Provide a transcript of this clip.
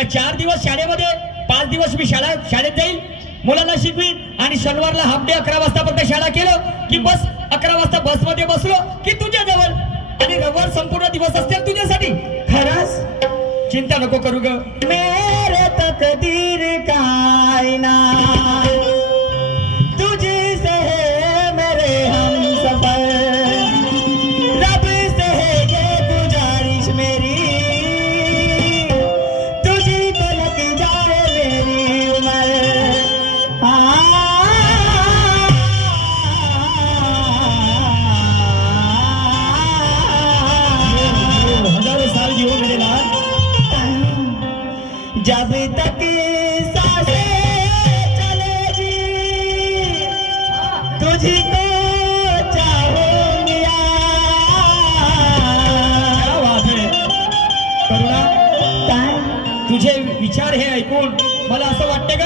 त्या 4 दिवस शाळेमध्ये 5 दिवस मी शाळेत जाईल, मुलांना शिकवीन आणि शनिवारला हाफ डे 11 वाजता फक्त शाळा केलं की बस 11 वाजता बस मध्ये बसलो की तुझ्या जवळ, आणि रविवार संपूर्ण दिवस असते तुझ्यासाठी. खरंच चिंता नको करू ग. मेरे तकदीर कायना तुझी से है मेरे हमसफर, रब से है ये गुजारिश मेरी, तुझी को लग जाए मेरी उम्र. हजारों साल जीवो मेरे लाल. जब तक सांसें चलेगी तुझी को चाहूंगी. क्या बात है करुणा, काय तुझे विचार हे ऐकून मला असं वाटतं का